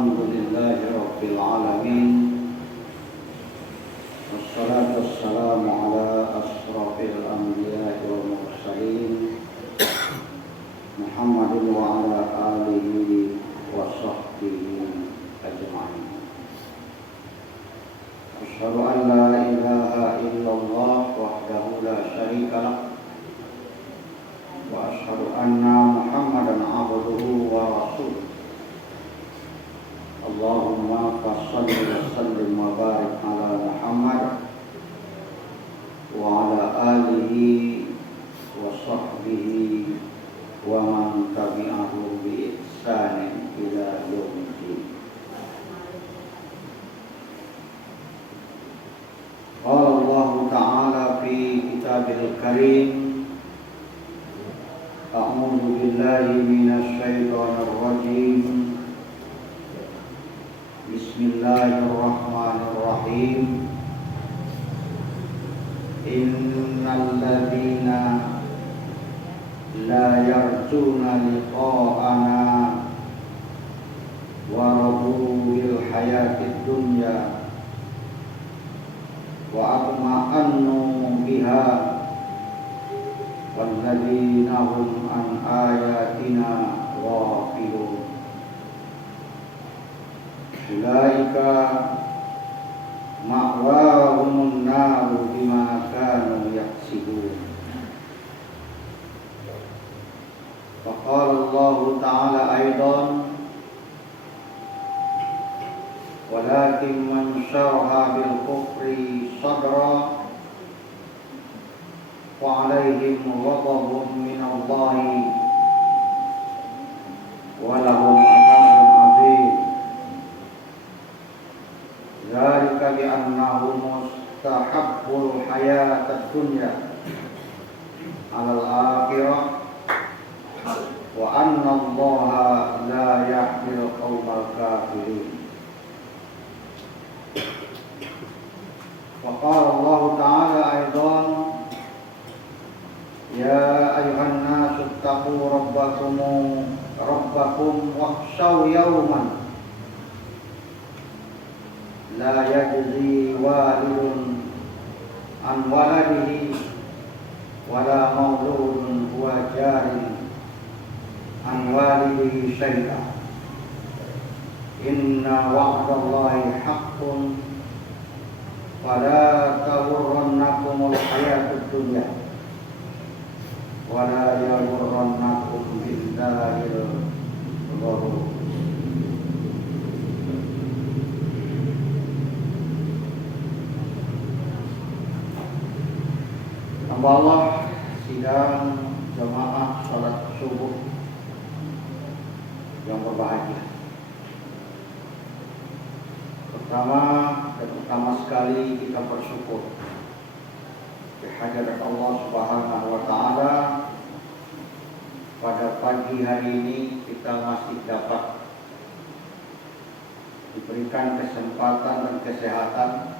Alhamdulillahi Rabbil Alamin. Wassalatu wassalamu ala asrafil anbiya'i wal mursalin Muhammadin wa ala alihi wa sahbihi ajma'in. Asyhadu an la ilaha illallah wahdahu la syarika lah wa asyhadu anna Muhammadan abduhu wa rasuluh. Allahumma fassalli wa sallim wa barik ala Muhammad wa ala alihi wa sahbihi wa man tabi'ahu bi ihsanin ila yaumiddin. Qala Allah Ta'ala fi kitabil karim, a'udzu billahi minasy syaithanir rajim. Bismillahirrahmanirrahim. Innal ladzina la yarjuna liqa'ana wa radu bil hayatid dunya wa atma'annu biha wal ladzina hum an ayatina ghafilun. Ulaika ma'wahumun naru bima kanu yaksibun. Faqala Allah Ta'ala aidan, walakin man syaraha bil kufri sadra wa alaihim ghadabun min Allah wa lahum dzalika bi annahum mustahabbul hayatad dunya 'alal akhirah wa anna Allaha la yahdil qaumal kafirin. Wa qala Allah Ta'ala aidan, ya ayuhan nasu taqu rabbakum wakhshaw yawman la yajzi walidun an waladihi wala mauludun huwa jarin an walidihi syai'a. Inna wa'dallahi haqqun fala taghurrannakumul hayatud dunya wala yaghurrannakum billahil ghurur. Allah sidang jamaah salat subuh yang berbahagia. Pertama sekali kita bersyukur kehadirat Allah Subhanahu wa Ta'ala. Pada pagi hari ini kita masih dapat diberikan kesempatan dan kesehatan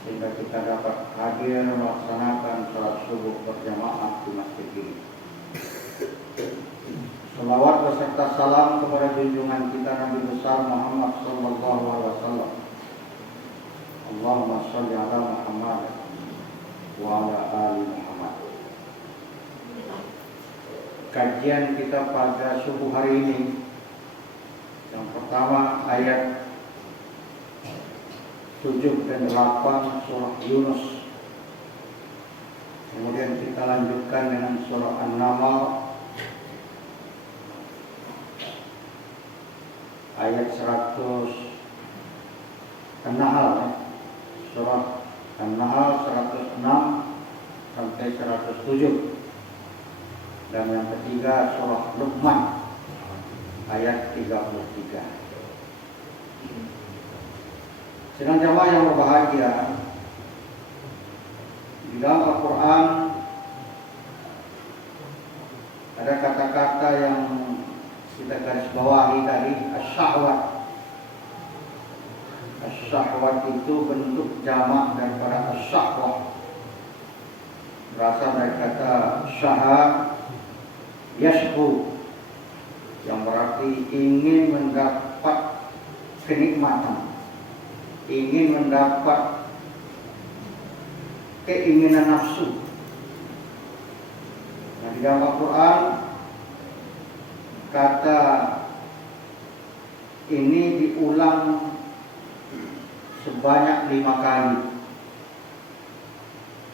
sehingga kita dapat hadir melaksanakan salat subuh berjamaah di masjid ini. Selawat beserta salam kepada junjungan kita Nabi besar Muhammad sallallahu alaihi wasallam. Allahumma shalli ala Muhammad wa ala ali Muhammad. Kajian kita pada subuh hari ini, yang pertama ayat 7 dan 8 surah Yunus. Kemudian kita lanjutkan dengan surah An-Naml ayat 100 An-Nahl, surah An-Nahl 106 sampai 107. Dan yang ketiga surah Luqman ayat 33. Sedang jamaah yang berbahagia, di dalam Al-Quran ada kata-kata yang kita garis bawahi tadi, as-syahwat. As-syahwat itu bentuk jamak daripada as-syahwat, berasal dari kata syaha yashku, yang berarti ingin mendapat kenikmatan, ingin mendapat keinginan nafsu. Nah, di dalam Al-Quran kata ini diulang sebanyak 5 kali.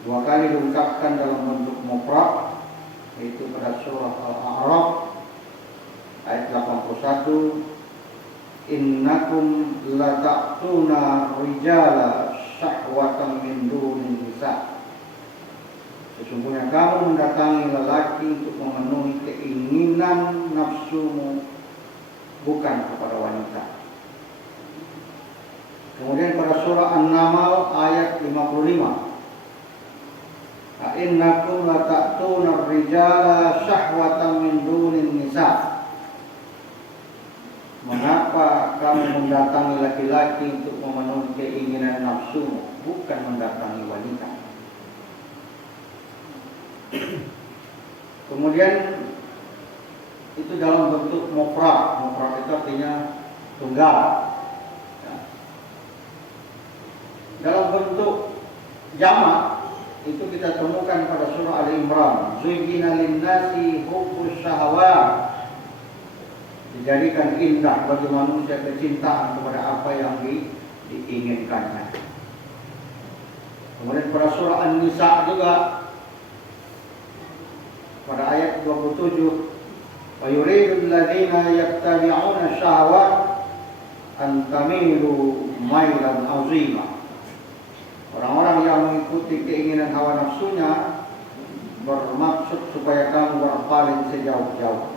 2 kali diungkapkan dalam bentuk mufrad, yaitu pada surah Al-A'raf ayat 81, innakum lata'tuna rijala syahwatan min dunin nisa. Sesungguhnya kamu mendatangi lelaki untuk memenuhi keinginan nafsumu, bukan kepada wanita. Kemudian pada surah An-Naml ayat 55, innakum lata'tuna rijala syahwatan min dunin nisa. Mengapa kamu mendatangi laki-laki untuk memenuhi keinginan nafsumu, bukan mendatangi wanita. Kemudian itu dalam bentuk mufrad. Mufrad itu artinya tunggal. Dalam bentuk jamak itu kita temukan pada surah Al-Imran, zuyyina lin-nasi hubbus syahawat. Dijadikan indah bagi manusia kecintaan kepada apa yang diinginkannya. Kemudian pada surah An-Nisa juga pada ayat 27, wa yuridul ladzina yattabi'una syahawat an tamilu mailan 'azima. Orang-orang yang mengikuti keinginan hawa nafsunya bermaksud supaya kamu berpaling sejauh-jauh.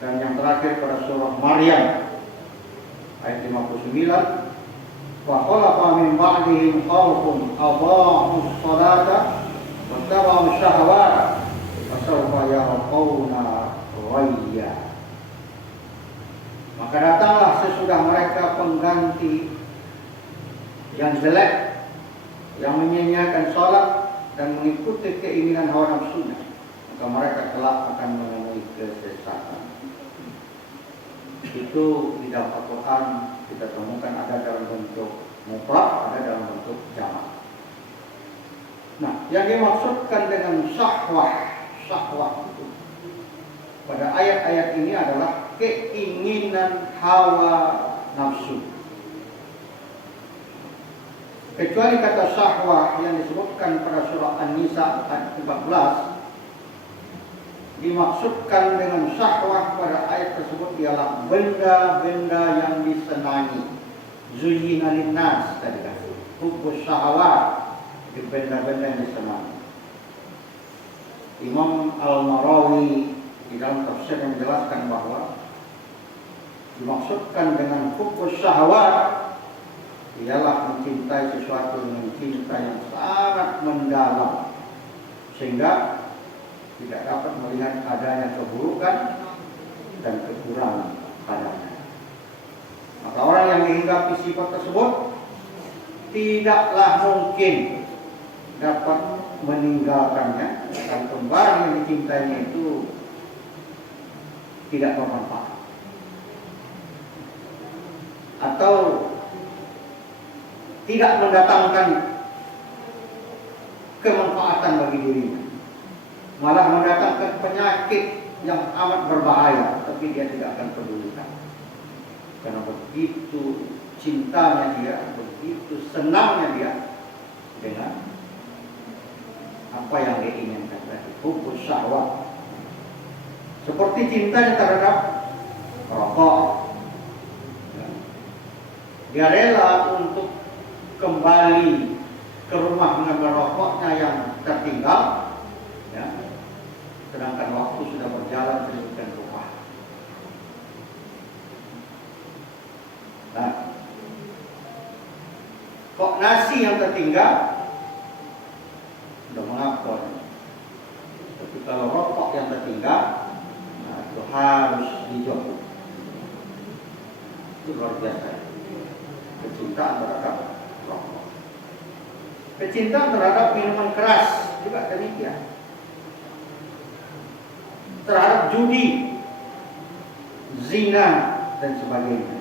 Dan yang terakhir pada surah Maryam ayat 59, wa khalaqa min ba'dihim khalqun adha'u as-salata wa tabi'u syahawat fa sawfa yalqawna ghayya. Maka datanglah sesudah mereka pengganti yang jelek, yang menyia-nyiakan salat dan mengikuti keinginan hawa nafsunya, maka mereka kelak akan menemui kesesatan. Itu di dalam Al-Quran kita temukan ada dalam bentuk mufrad, ada dalam bentuk jamak. Nah, yang dimaksudkan dengan syahwah itu pada ayat-ayat ini adalah keinginan hawa nafsu. Kecuali kata syahwah yang disebutkan pada surah An-Nisa ayat 14, dimaksudkan dengan syahwah pada ayat tersebut ialah benda-benda yang disenangi. Zuyyina linnas tadi kan, hubbus syahawat, itu benda-benda yang disenangi. Imam Al-Marawi di dalam tafsir yang menjelaskan bahwa dimaksudkan dengan hubbus syahawat ialah mencintai sesuatu dengan cinta yang sangat mendalam, sehingga tidak dapat melihat adanya keburukan dan kekurangan padanya. Maka orang yang menghinggapi sifat tersebut tidaklah mungkin dapat meninggalkannya, dan barang yang dicintainya itu tidak bermanfaat atau tidak mendatangkan kemanfaatan bagi dirinya, malah mendatangkan penyakit yang amat berbahaya, tapi dia tidak akan pedulikan. Karena begitu cintanya dia, begitu senangnya dia dengan apa yang dia inginkan tadi, hubbus syahwat. Seperti cintanya terhadap rokok, dia rela untuk kembali ke rumah mengambil rokoknya yang tertinggal, ya, sedangkan waktu sudah berjalan sedemikian rupa. Nah, kok nasi yang tertinggal sudah mengapor, tapi kalau rokok yang tertinggal, nah, itu harus dijauh. Itu luar biasa. Kecintaan terhadap rokok, kecintaan terhadap minuman keras juga demikian, terhadap judi, zina dan sebagainya.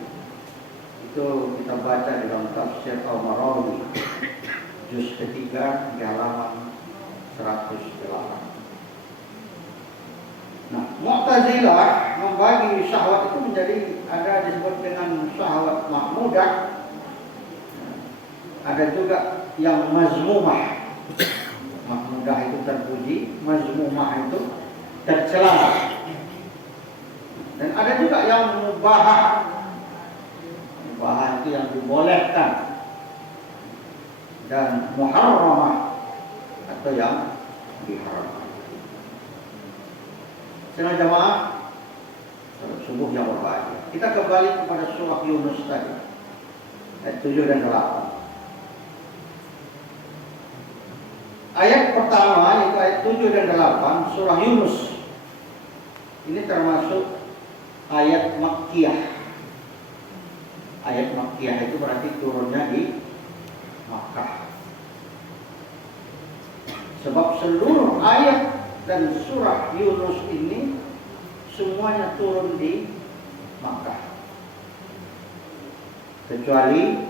Itu kita baca dalam tafsir Al-Marawi juz ketiga di halaman 108. Nah, Mu'tazilah membagi syahwat itu menjadi ada disebut dengan syahwat mahmudah, ada juga yang mazmumah. Mahmudah itu terpuji, mazmumah itu tercela. Dan ada juga yang mubahah. Mubahah itu yang dibolehkan. Dan muharramah atau yang diharamkan. Senang jamaah, subuh yang berbahagia. Kita kembali kepada surah Yunus tadi, ayat 7 dan 8. Ayat pertama yaitu ayat 7 dan 8 surah Yunus. Ini termasuk ayat Makkiyah. Ayat Makkiyah itu berarti turunnya di Makkah. Sebab seluruh ayat dan surah Yunus ini semuanya turun di Makkah, kecuali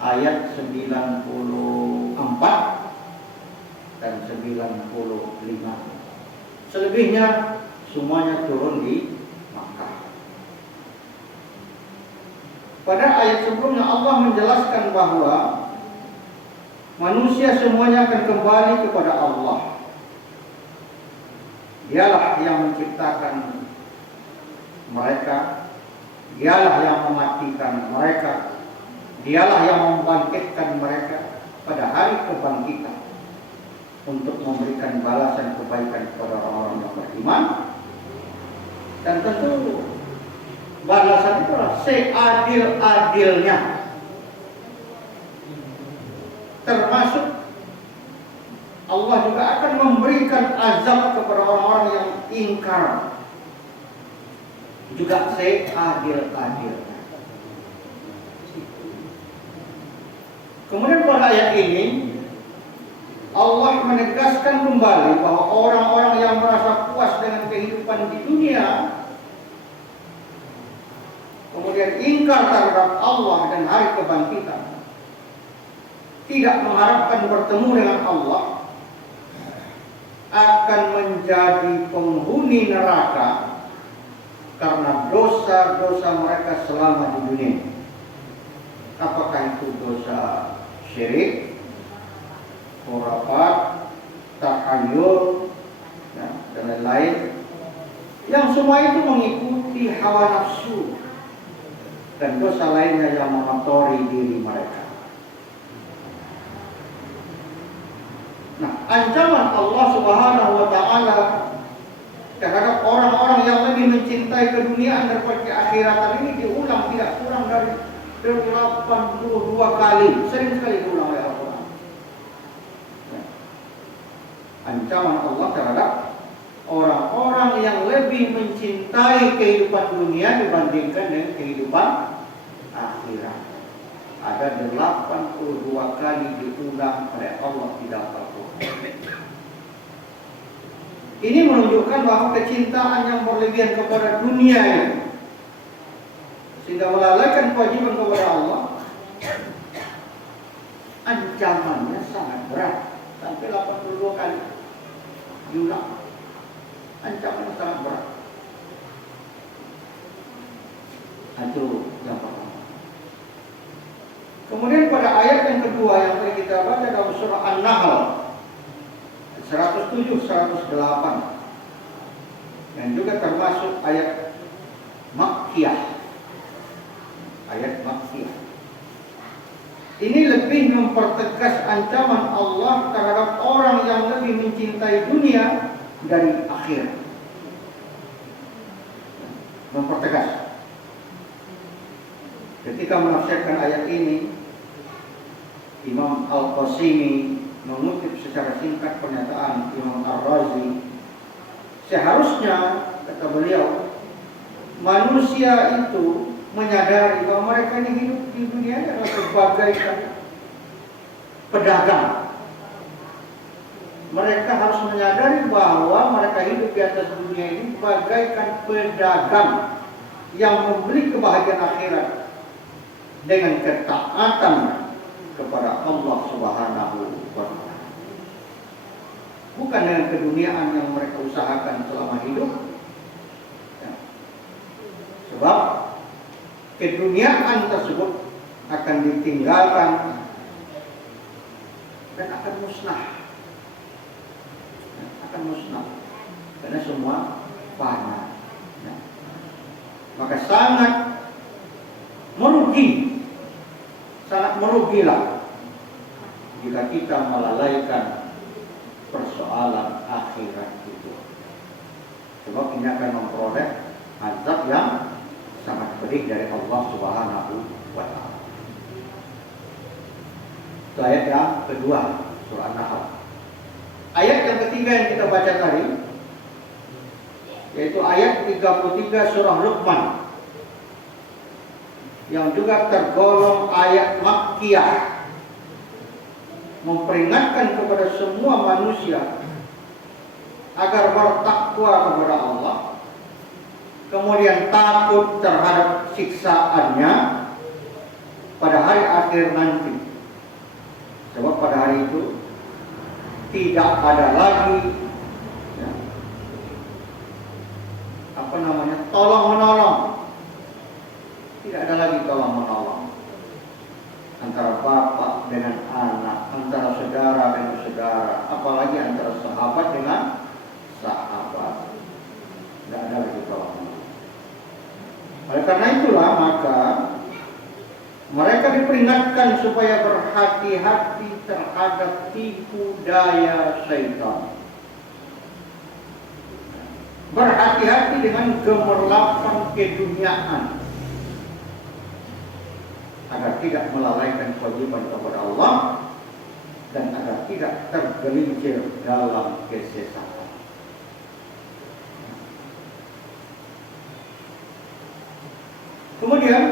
ayat 94 dan 95. Selebihnya semuanya turun di Makkah. Pada ayat sebelumnya Allah menjelaskan bahwa manusia semuanya akan kembali kepada Allah. Dialah yang menciptakan mereka, dialah yang mematikan mereka, dialah yang membangkitkan mereka pada hari kebangkitan untuk memberikan balasan kebaikan kepada orang-orang yang beriman. Dan tentu balasan itu seadil-adilnya, termasuk Allah juga akan memberikan azab kepada orang-orang yang ingkar, juga seadil-adilnya. Kemudian pada ayat ini Allah menegaskan kembali bahwa orang-orang yang merasa puas dengan kehidupan di dunia, kemudian ingkar terhadap Allah dan hari kebangkitan, tidak mengharapkan bertemu dengan Allah, akan menjadi penghuni neraka karena dosa-dosa mereka selama di dunia. Apakah itu dosa syirik, khurafat, tahayul, dan lain-lain, yang semua itu mengikuti hawa nafsu dan dosa lainnya yang mengotori diri mereka. Nah, ancaman Allah Subhanahu wa taala terhadap orang-orang yang lebih mencintai keduniaan daripada keakhiratan ini diulang tidak kurang dari 82 kali, sering sekali diulang oleh Al-Quran. Ancaman Allah terhadap orang-orang yang lebih mencintai kehidupan dunia dibandingkan dengan kehidupan akhirat. Ada 82 kali diulang oleh Allah di dalam Al-Quran. Ini menunjukkan bahwa kecintaan yang berlebihan kepada dunia ini, sehingga melalaikan kewajiban kepada Allah, ancamannya sangat berat, sampai 82 kali diulang. Ancamannya sangat berat. Itu yang pertama. Kemudian pada ayat yang kedua yang telah kita baca dalam surah An-Nahl 107, 108, yang juga termasuk ayat Makkiyah. Ayat Makkiyah ini lebih mempertegas ancaman Allah terhadap orang yang lebih mencintai dunia dari akhirat. Mempertegas. Ketika menafsirkan ayat ini, Imam Al-Qasimi mengutip secara singkat pernyataan Imam Ar-Razi. Seharusnya, kata beliau, manusia itu menyadari bahwa mereka ini hidup di dunia adalah sebagai pedagang. Mereka harus menyadari bahwa mereka hidup di atas dunia ini bagaikan pedagang yang memberi kebahagiaan akhirat dengan ketaatan kepada Allah Subhanahu wa Ta'ala. Bukan dengan keduniaan yang mereka usahakan selama hidup. Ya. Sebab keduniaan tersebut akan ditinggalkan dan akan musnah. Ya, akan musnah. Karena semua fana. Ya. Maka sangat merugilah jika kita melalaikan persoalan akhirat itu. Sebab ini akan memperoleh azab yang sangat pedih dari Allah Subhanahu wa Ta'ala. Itu ayat yang kedua, surah An-Nahl. Ayat yang ketiga yang kita baca tadi, yaitu ayat 33 surah Luqman, yang juga tergolong ayat Makkiyah, memperingatkan kepada semua manusia agar bertakwa kepada Allah, kemudian takut terhadap siksaannya pada hari akhir nanti. Sebab pada hari itu tidak ada lagi tolong menolong. Tidak ada lagi tolong menolong antara bapak dengan anak, antara saudara dengan saudara, apalagi antara sahabat dengan sahabat. Tidak ada lagi tolong menolong. Oleh karena itulah maka mereka diperingatkan supaya berhati-hati terhadap tipu daya syaitan. Berhati-hati dengan gemerlapan keduniaan agar tidak melalaikan kewajiban kepada Allah dan agar tidak tergelincir dalam kesesatan. Kemudian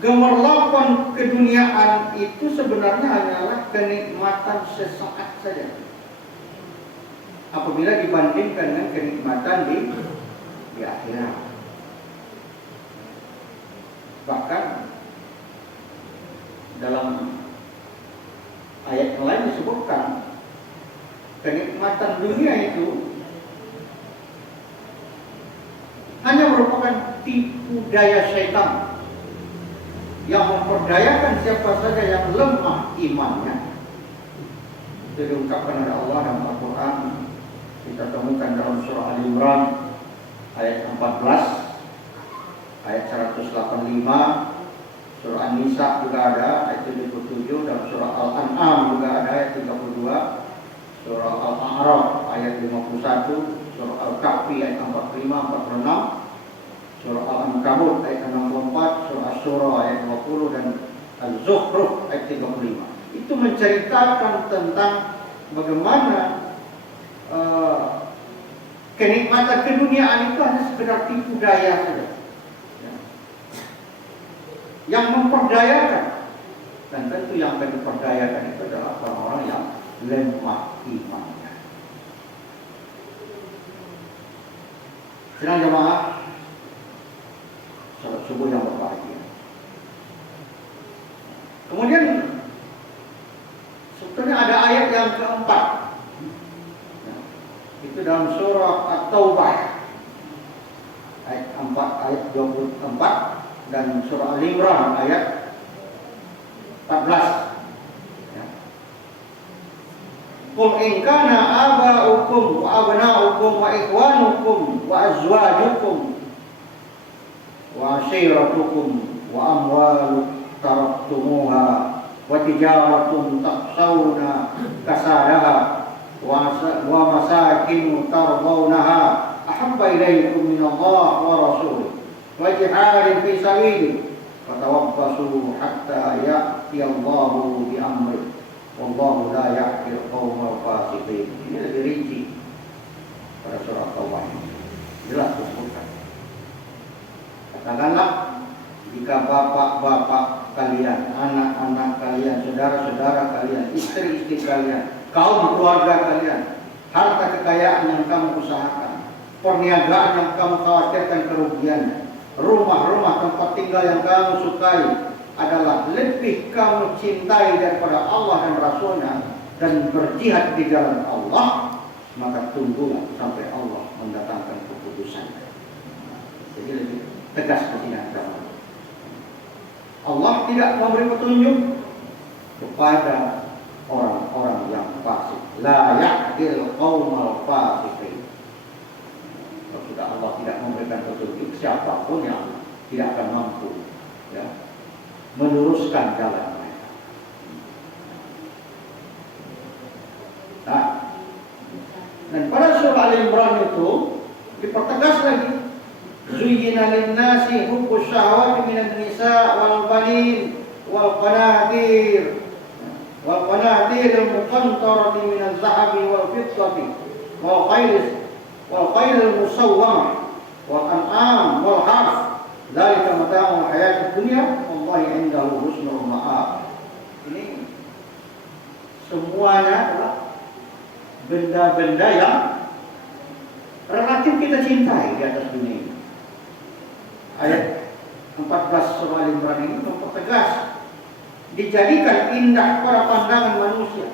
gemerlapan keduniaan itu sebenarnya hanyalah kenikmatan sesaat saja apabila dibandingkan dengan kenikmatan di akhirat. Bahkan dalam ayat yang lain disebutkan kenikmatan dunia itu hanya merupakan tipu daya syaitan yang memperdayakan siapa saja yang lemah imannya. Itu diungkapkan oleh Allah dalam Al-Quran. Kita temukan dalam surah Al-Imran ayat 14, ayat 185, surah An-Nisa juga ada ayat 77, dalam surah Al-An'am juga ada ayat 32, surah Al-A'raf ayat 51, surah Al-Kahfi ayat 45, 46, surah Al-Ankabut ayat 64, surah Asy-Syura ayat 20 dan Az-Zukhruf ayat 35. Itu menceritakan tentang bagaimana kenikmatan keduniaan itu hanya sekedar tipu daya saja, yang memperdayakan, dan tentu yang akan diperdayakan itu adalah orang-orang yang lemah imannya. Senang jemaah, salat subuh yang berbahagia. Kemudian sebetulnya ada ayat yang keempat, itu dalam surah At-Taubah ayat 4, ayat 24, dan surah Al-Imran ayat 14. Qul in kana aba'ukum wa abna'ukum wa ikhwanukum wa azwajukum wa ashiratukum wa amwalu taraktumuha wa tijaratun takhshawna kasadaha wa masakin tardawnaha ahabba ilaykum min Allah wa rasulih wa jihadin fi sabilihi fatawabbasu hatta ya'ti Allahu bi amrih wallahu la ya'til qaumal fasiqin. Ini lebih rinci pada surah Taubah. Jelas disebutkan. Katakanlah, jika bapak-bapak kalian, anak-anak kalian, saudara-saudara kalian, istri-istri kalian, kaum keluarga kalian, harta kekayaan yang kamu usahakan, perniagaan yang kamu khawatirkan kerugiannya, rumah-rumah tempat tinggal yang kamu sukai adalah lebih kamu cintai daripada Allah dan Rasulnya dan berjihad di jalan Allah, maka tunggulah sampai Allah mendatangkan keputusan. Jadi lebih tegas di sini antara Allah tidak memberi petunjuk kepada orang-orang yang fasik. La yahdil qaumal fasiqin. Kalau sudah Allah tidak memberikan petunjuk, siapapun yang tidak akan mampu ya, meluruskan jalan mereka. Nah, dan pada surah Al-Imran itu dipertegas lagi. Zuyyina lin-nasi hubbus syahawati minan nisa wal banin wal qanatir al-muqantarati minaz zahabi wal fiddati wal khayl al-musawwamah wal an'am wal harth dzalika mata'ul hayatid dunya wallahi 'indahu husnul ma'ab. Ini semuanya adalah benda-benda yang relatif kita cintai di atas dunia ini. Ayat 14 surah Al-Imran ini mempertegas dijadikan indah pada pandangan manusia,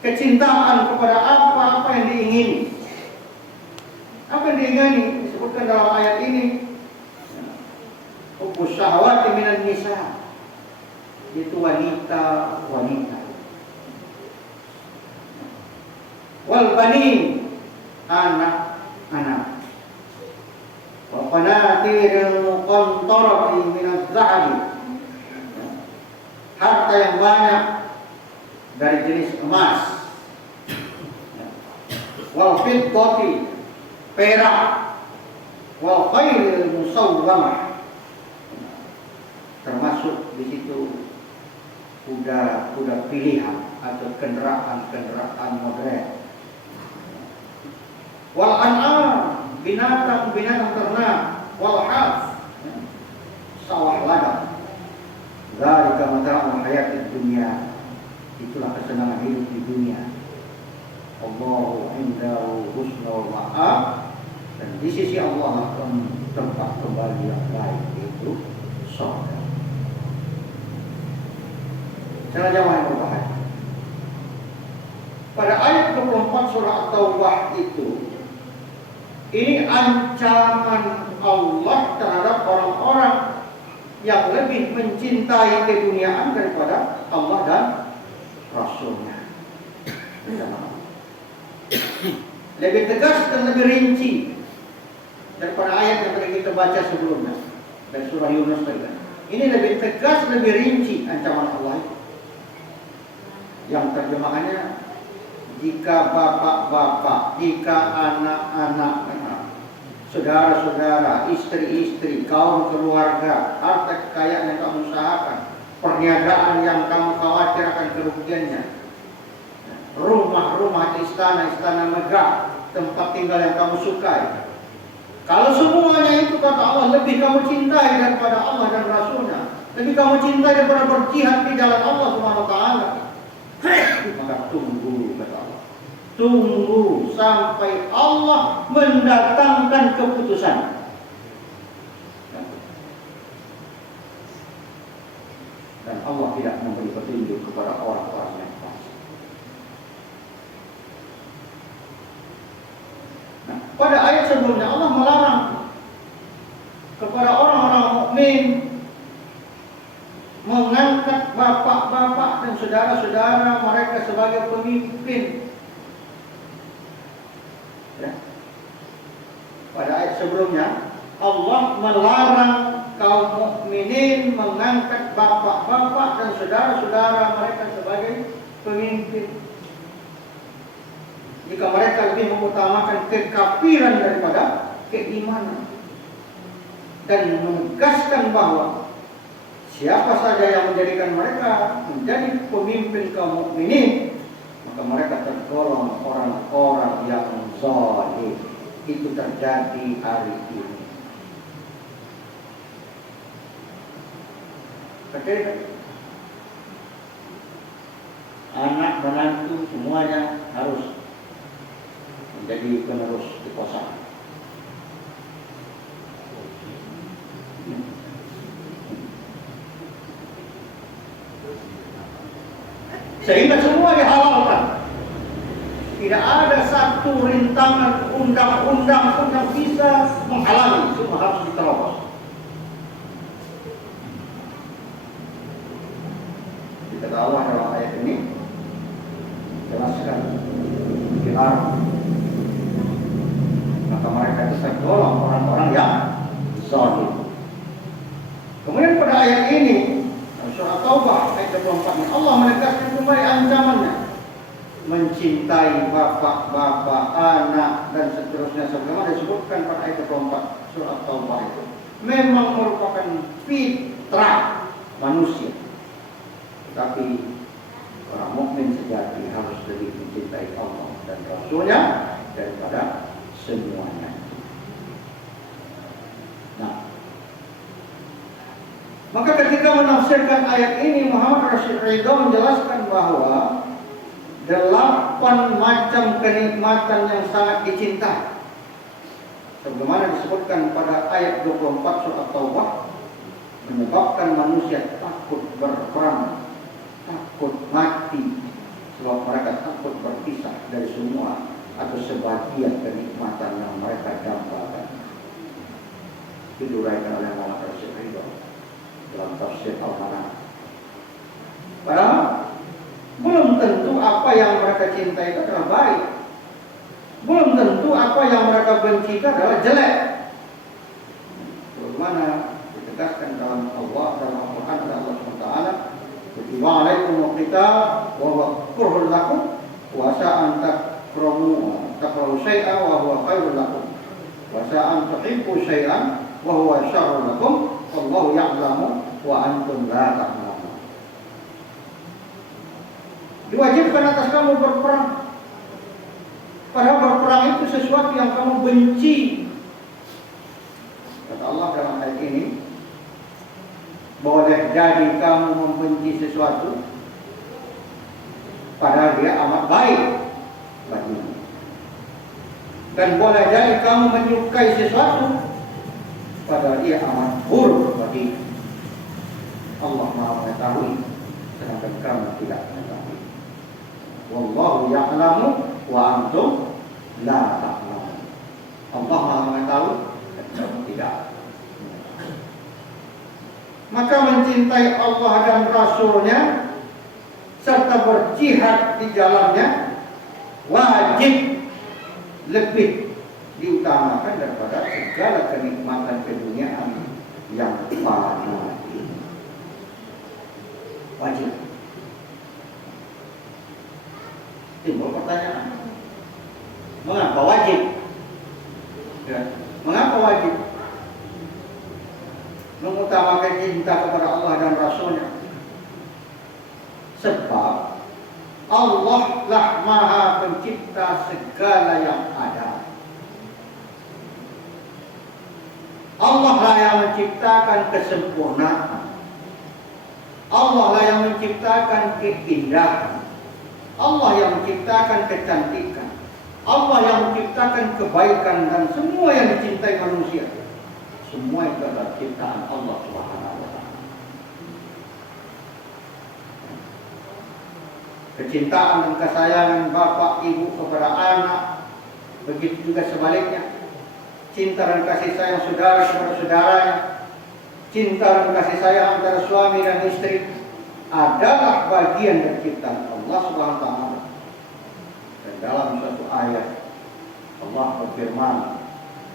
kecintaan kepada apa-apa yang diingini. Apa yang diingini disebutkan dalam ayat ini, hubbus syahawati minan nisa, itu wanita wal banin, anak-anak, wa qanatiril muqantarati minaz zahabi, harta yang banyak dari jenis emas, wal fiddati, perak, wal khairil musawwamah, termasuk di situ kuda pilihan atau kendaraan modern, wal an'am, binatang ternak, wal harth, sawah ladang. Dzalika mata'ul hayatid dunya, itulah kesenangan hidup di dunia. Allahu indahu husnul ma'ab, dan di sisi Allah akan tempat kembali yang baik, yaitu surga. Cara jamaah yang berbahagia. Pada ayat 24 surah At-Taubah itu, ini ancaman Allah terhadap orang-orang yang lebih mencintai keduniaan daripada Allah dan Rasulnya. Lebih tegas dan lebih rinci daripada ayat yang tadi kita baca sebelumnya dari surah Yunus tadi. Ini lebih tegas, lebih rinci ancaman Allah itu. Yang terjemahannya, jika bapak-bapak, jika anak-anak, saudara-saudara, istri-istri, kaum keluarga, harta kekayaan yang kamu usahakan, perniagaan yang kamu khawatir akan kerugiannya, rumah-rumah, istana-istana megah, tempat tinggal yang kamu sukai. Kalau semuanya itu kata Allah lebih kamu cintai daripada Allah dan Rasulnya, lebih kamu cintai daripada berjihad di jalan Allah Subhanahu wa taala, maka tunggu kata Allah. Tunggu sampai Allah mendatangkan keputusan. Dan Allah tidak memberi petunjuk kepada orang-orang yang fasik. Nah, pada ayat sebelumnya Allah melarang kepada orang-orang mukmin mengangkat bapak-bapak dan saudara-saudara mereka sebagai pemimpin. Ya. Pada ayat sebelumnya Allah melarang kaum mukminin mengangkat bapak-bapak dan saudara-saudara mereka sebagai pemimpin. Jika mereka lebih mengutamakan kekafiran daripada keimanan, dan menegaskan bahwa siapa saja yang menjadikan mereka menjadi pemimpin kaum mukminin, maka mereka tergolong orang-orang yang zalim. Itu terjadi hari ini. Terjadi. Anak menantu semuanya harus menjadi penerus kekuasaan. Sehingga semua dihalalkan. Tidak ada satu rintangan undang-undang pun yang bisa menghalangi, semua harus diterobos. Kata Allah dalam ayat ini jelaskan dilarang. Maka mereka itu tergolong orang-orang yang zalim. Kemudian pada ayat ini surah Taubah ayat 24 Allah menegaskan kembali ancamannya. Mencintai bapak-bapak, anak dan seterusnya sebagaimana disebutkan pada ayat 24 surah Taubah itu memang merupakan fitrah manusia. Tetapi orang mukmin sejati harus lebih mencintai Allah dan Rasulnya daripada semuanya. Nah, maka ketika menafsirkan ayat ini Muhammad Rashid Ridho menjelaskan bahwa 8 macam kenikmatan yang sangat dicintai sebagaimana disebutkan pada ayat 24 surah Taubah menyebabkan manusia takut berperang, takut mati, sebab mereka takut berpisah dari semua atau sebagian kenikmatan yang mereka dambakan. Diduraikan oleh Muhammad Rashid Ridho dalam tafsir Al-Manar. Padahal belum tentu apa yang mereka cintai itu adalah baik. Belum tentu apa yang mereka benci itu adalah jelek. Bagaimana ditegaskan dalam Allah dalam Al-Quran oleh Allah SWT, kutiba alaikum al-qital wa huwa kurhun lakum wa sa'an takrahu syai'an wa huwa khairun lakum wa sa'an tuhibbu syai'an wa huwa syarrun lakum wallahu ya'lamu wa antum la ta'lamun. Diwajibkan atas kamu berperang, padahal berperang itu sesuatu yang kamu benci. Kata Allah dalam ayat ini, boleh jadi kamu membenci sesuatu padahal dia amat baik bagimu, dan boleh jadi kamu menyukai sesuatu padahal dia amat buruk bagimu. Allah Maha mengetahui sedangkan kamu tidak mengetahui. Wallahu ya'lamu wa antum la ta'lamun. Allah Maha mengetahui dan kamu tidak. Maka mencintai Allah dan Rasulnya serta berjihad di jalannya wajib lebih diutamakan daripada segala kenikmatan keduniaan yang fana. Wajib. Timbul pertanyaan, mengapa wajib? Ya, mengapa wajib? Mengutamakan cinta kepada Allah dan Rasulnya. Sebab Allah lah Maha Pencipta segala yang ada. Allah lah yang menciptakan kesempurnaan. Allah lah yang menciptakan keindahan. Allah yang menciptakan kecantikan. Allah yang menciptakan kebaikan dan semua yang dicintai manusia. Semua itu adalah ciptaan Allah Subhanahu wa Ta'ala. Kecintaan dan kesayangan bapak ibu kepada anak, begitu juga sebaliknya. Cinta dan kasih sayang saudara kepada saudaranya, cinta dan kasih sayang antara suami dan istri adalah bagian dari ciptaan Allah Subhanahu wa Ta'ala. Dan dalam suatu ayat Allah berfirman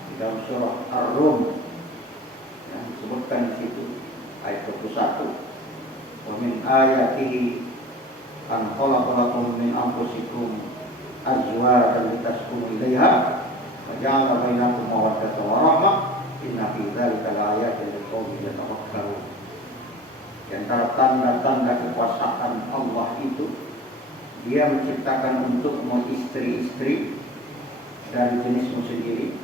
di dalam surah Ar-Rum yang disebutkan di situ ayat 21, wa min ayatihi an khalaqalakum min anfusikum azwajan litaskunu ilaiha wa ja'ala bainakum mawaddatan wa rahmah inna fi dzalika laayatin liqaumin yatafakkarun. Di antara tanda-tanda kekuasaan Allah itu, Dia menciptakan untukmu istri-istri dari jenismu sendiri,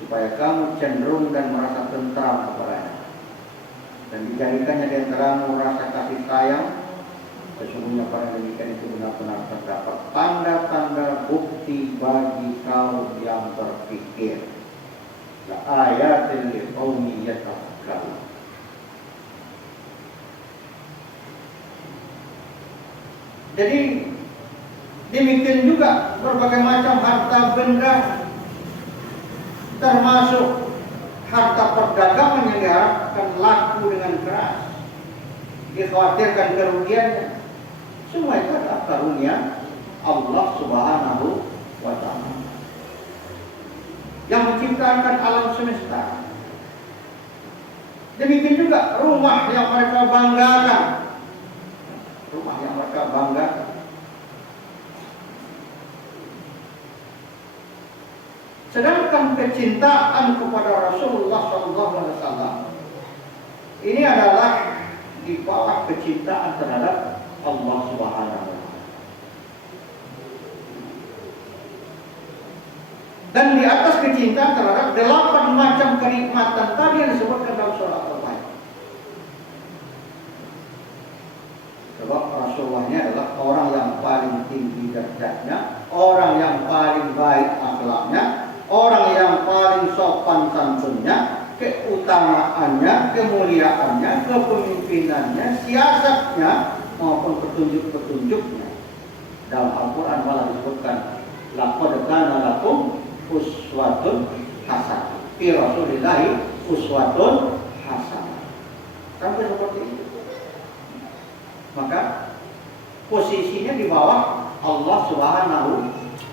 supaya kamu cenderung dan merasa tentram kepadanya, dan dijadikannya di antaramu rasa kasih sayang. Sesungguhnya pada demikian itu benar-benar terdapat tanda-tanda bukti bagi kaum yang berpikir. La ayatin liqaumin yatafakkarun. Jadi demikian juga berbagai macam harta benda, termasuk harta perdagangan yang diharapkan laku dengan keras, dikhawatirkan kerugiannya. Semua itu adalah karunia Allah Subhanahu wa Ta'ala yang menciptakan alam semesta. Demikian juga rumah yang mereka banggakan, rumah yang mereka banggakan. Sedangkan kecintaan kepada Rasulullah SAW ini adalah di bawah kecintaan terhadap Allah Subhanahu wa Ta'ala. Dan di atas kecintaan terhadap 8 macam kenikmatan tadi yang disebutkan dalam surah Al-Baqarah. Sebab Rasulullah ini adalah orang yang paling tinggi derajatnya, orang yang paling baik akhlaknya, orang yang paling sopan santunnya, keutamaannya, kemuliaannya, kepemimpinannya, siasatnya maupun petunjuk-petunjuknya. Dalam Al-Quran malah disebutkan laqad kana lakum uswatun hasanah fi Rasulillahi uswatun hasanah. Sampai seperti itu. Maka posisinya di bawah Allah Subhanahu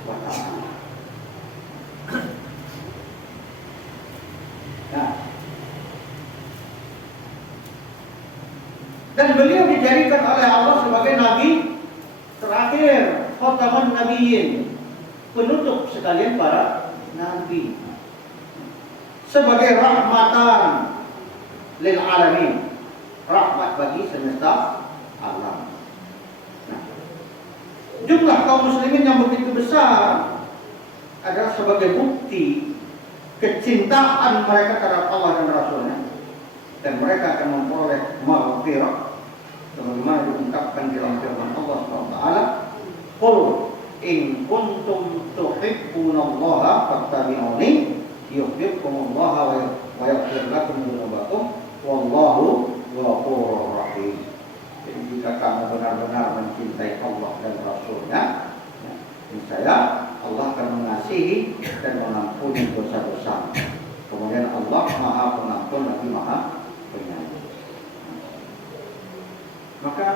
wa Ta'ala. Nah, dan beliau dijadikan oleh Allah sebagai nabi terakhir, khataman nabiyyin, penutup sekalian para nabi, sebagai rahmatan lil alamin, rahmat bagi semesta alam. Nah, jumlah kaum muslimin yang begitu besar adalah sebagai bukti kecintaan mereka terhadap Allah dan Rasulnya, dan mereka akan memperoleh maghfirah sebagaimana diungkapkan dalam firman Allah SWT, qul in kuntum tuhibbunallaha fattabi'uni yuhibbukumullah wa yaghfir lakum dzunubakum wallahu ghafurur rahim. Jadi jika kamu benar-benar mencintai Allah dan Rasulnya, niscaya Allah akan mengasihi dan mengampuni dosa-dosa. Kemudian Allah Maha Pengampun lagi Maha Penyayang. Maka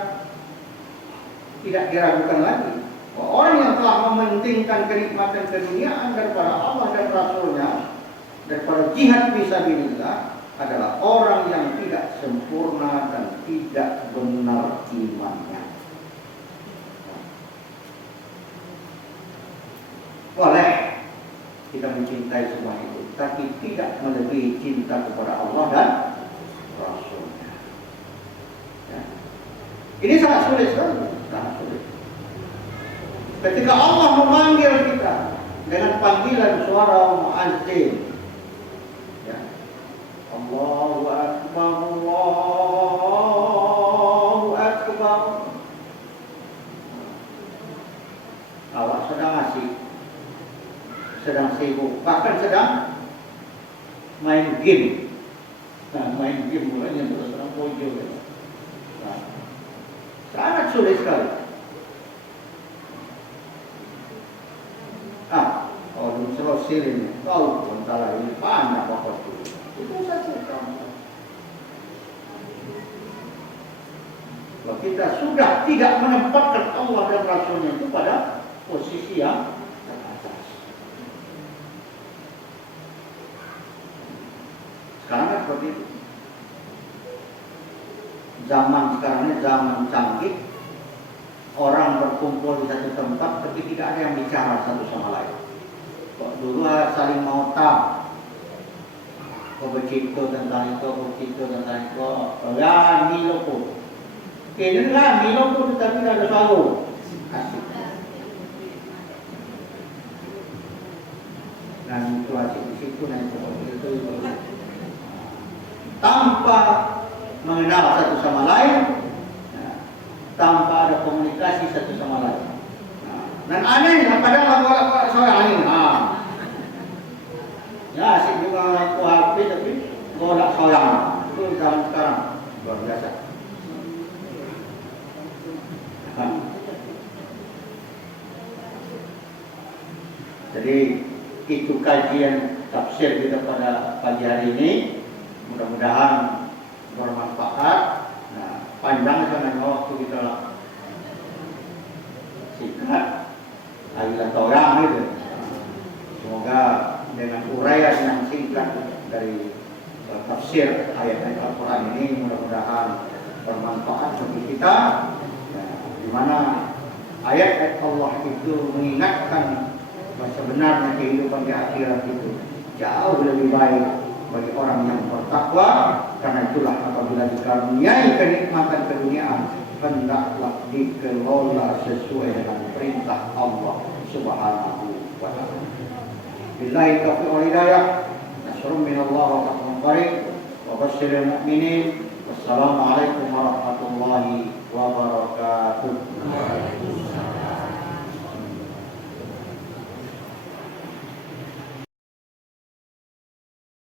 tidak diragukan lagi bahwa orang yang telah mementingkan kenikmatan keduniaan daripada Allah dan Rasulnya, daripada jihad fisabilillah, adalah orang yang tidak sempurna dan tidak benar imannya. Boleh kita mencintai semua itu, tapi tidak melebihi cinta kepada Allah dan Rasulnya. Ya. Ini sangat sulit sekali, sangat sulit. Ketika Allah memanggil kita dengan panggilan suara mu'azzin, ya, Allahu Akbar, Allahu Akbar. Awak sedang asik, sedang sibuk, bahkan sedang main game. Nah, main game mulanya terus orang pojok. Nah, sangat sulit sekali. Kalau belum selesai ini, tahu sementara ini banyak waktu itu saja kamu. Kalau kita sudah tidak menempatkan Allah dan Rasulnya itu pada posisi yang teratas. Sekarang kan seperti itu. Zaman sekarang ini zaman canggih. Orang berkumpul di satu tempat tapi tidak ada yang bicara satu sama lain. Kok dulu saling mau tahu, kok bercerita tentang itu, tentang itu, ya Milo pun. Kini kan Milo pun tetapi tidak ada selalu. Asik. Dan itu asik di situ nanti itu. Tanpa mengenal satu sama lain, tanpa ada komunikasi satu sama lain. Dan anehnya kadang orang saya aneh. Ya asik juga aku HP tapi golak soyang. Itu zaman sekarang luar biasa. Jadi itu kajian tafsir kita pada pagi hari ini. Mudah-mudahan bermanfaat. Nah, panjang karena waktu kita singkat, ayolah toyang gitu. Semoga dengan uraian yang singkat dari tafsir ayat-ayat Al-Quran ini mudah-mudahan bermanfaat bagi kita. Nah, di mana ayat-ayat Allah itu mengingatkan bahwa sebenarnya kehidupan di akhirat itu jauh lebih baik bagi orang yang bertakwa. Karena itulah apabila dikaruniai kenikmatan keduniaan, hendaklah dikelola sesuai dengan perintah Allah Subhanahu wa ta'ala. Billahi taufiq wal hidayah. Nasrun minallah wa fathun qarib. Wa basyiril mu'minin. Wassalamualaikum warahmatullahi wabarakatuh.